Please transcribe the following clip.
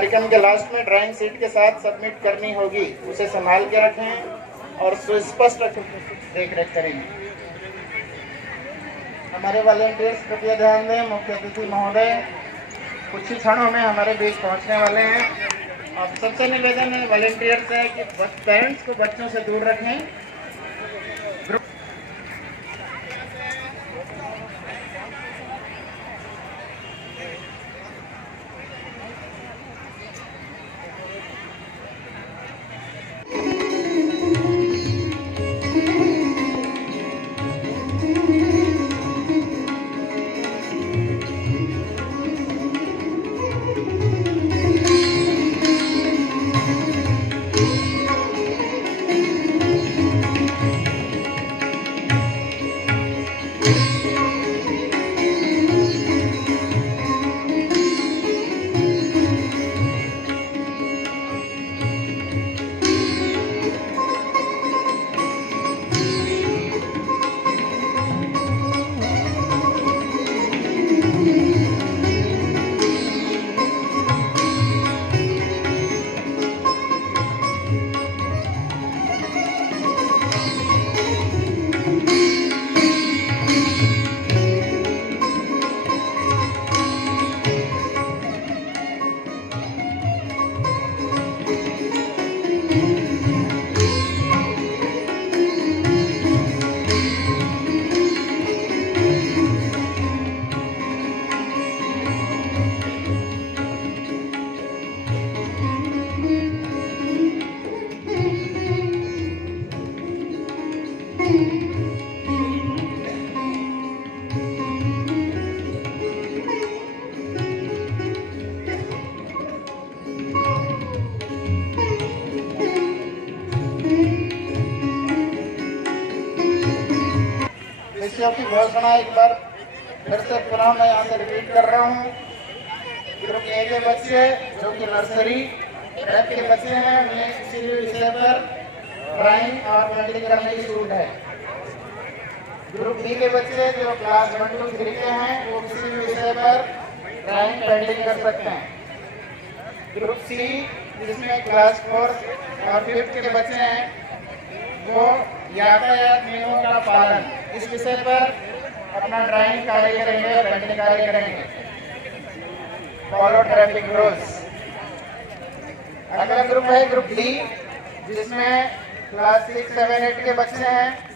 कार्यक्रम के लास्ट में ड्राइंग शीट के साथ सबमिट करनी होगी, उसे संभाल के रखें और सुस्पष्ट देख रेख करेंगे। हमारे वॉलंटियर्स कृपया ध्यान दें, मुख्य अतिथि महोदय कुछ ही क्षणों में हमारे बीच पहुंचने वाले हैं। आप सबसे निवेदन है वॉलंटियर्स है कि पेरेंट्स को बच्चों से दूर रखें। विषयों की घोषणा एक बार फिर से पुनः मैं यहाँ से रिपीट कर रहा हूँ। ग्रुप ए के बच्चे जो कि नर्सरी प्रेप के बच्चे हैं, उन्हें किसी भी विषय पर ड्राइंग और पेंटिंग करने की छूट है। ग्रुप बी के बच्चे जो क्लास 1 to 3 के हैं, वो किसी भी विषय पर ड्राइंग पेंटिंग कर सकते हैं। ग्रुप सी जिसमें क्लास 4 और 5 के बच्चे हैं, वो यातायात नियमों का पालन इस विषय पर अपना ड्राइंग कार्य करेंगे और पेंटिंग कार्य करेंगे। Follow traffic rules. अगला ग्रुप है ग्रुप डी जिसमें क्लास 6, 7, 8 के बच्चे हैं,